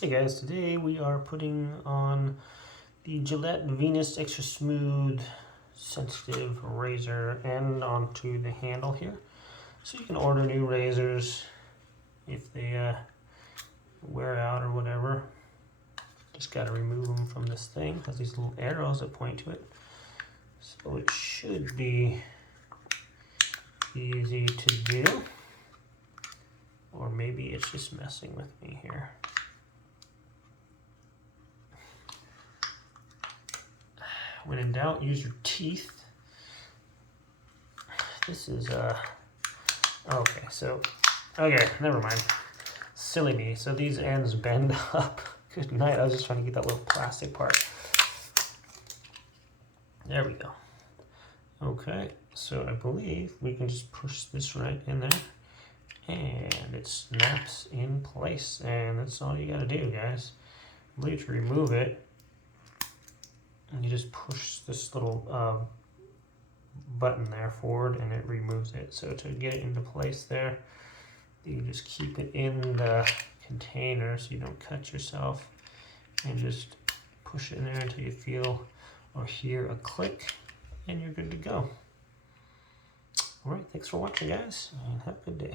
Hey guys, today we are putting on the Gillette Venus Extra Smooth Sensitive Razor end onto the handle here. So you can order new razors if they wear out or whatever. Just got to remove them from this thing. It has these little arrows that point to it. So it should be easy to do. Or maybe it's just messing with me here. When in doubt, use your teeth. This is, okay, never mind. Silly me. So these ends bend up. Good night. I was just trying to get that little plastic part. There we go. Okay, so I believe we can just push this right in there. And it snaps in place. And that's all you gotta do, guys. I believe to remove it, and you just push this little button there forward and it removes it. So to get it into place there, you just keep it in the container so you don't cut yourself, and just push it in there until you feel or hear a click, and you're good to go. All right, thanks for watching, guys, and have a good day.